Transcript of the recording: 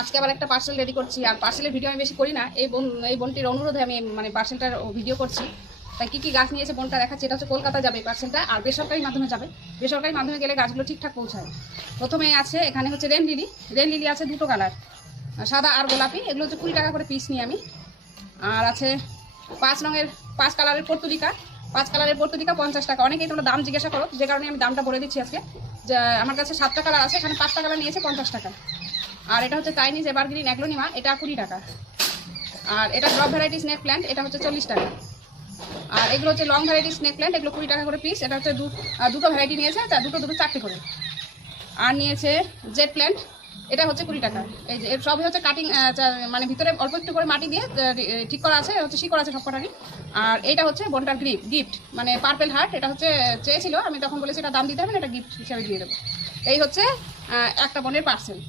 আজকে আবার একটা পার্সেল রেডি করছি, আর পার্সেলের ভিডিও আমি বেশি করি না। এই বোনটির অনুরোধে আমি মানে পার্সেলটার ভিডিও করছি। তাই কী কী গাছ নিয়েছে বোনটা দেখাচ্ছি। এটা হচ্ছে কলকাতা যাবে পার্সেলটা, আর বেসরকারি মাধ্যমে যাবে। বেসরকারি মাধ্যমে গেলে গাছগুলো ঠিকঠাক পৌঁছায়। প্রথমে আছে এখানে হচ্ছে রেন লিলি আছে দুটো কালার, সাদা আর গোলাপি। এগুলো হচ্ছে 20 টাকা করে পিস নিই আমি। আর আছে 5 কালারের পর্তুলিকা, 5 কালারের পর্তুলিকা 50 টাকা। অনেকেই তোমরা দাম জিজ্ঞাসা করো, যে কারণে আমি দামটা বলে দিচ্ছি আজকে। যে আমার কাছে 7টা কালার আছে, এখানে 5টা কালার নিয়েছে 50 টাকা। আর এটা হচ্ছে চাইনিজ এভারগ্রিন অ্যাগ্লোনিমা, এটা 20 টাকা। আর এটা ড্রপ ভ্যারাইটি স্নেক প্ল্যান্ট, এটা হচ্ছে 40 টাকা। আর এগুলো হচ্ছে লং ভ্যারাইটি স্নেক প্ল্যান্ট, এগুলো 20 টাকা করে পিস। এটা হচ্ছে দুটো ভ্যারাইটি নিয়েছে, দুটো 4টে করে। আর নিয়েছে জেড প্ল্যান্ট, এটা হচ্ছে 20 টাকা। এই যে এর সবই হচ্ছে কাটিং, মানে ভিতরে অল্প একটু করে মাটি দিয়ে ঠিক করা আছে, হচ্ছে শিকড় আছে সবকটারই। আর এটা হচ্ছে বোনটার গিফট, মানে পার্পেল হার্ট। এটা হচ্ছে চেয়েছিল, আমি তখন বলেছি এটা দাম দিতে হবে না, এটা গিফট হিসাবে দিয়ে দেবো। এই হচ্ছে একটা বোনের পার্সেল।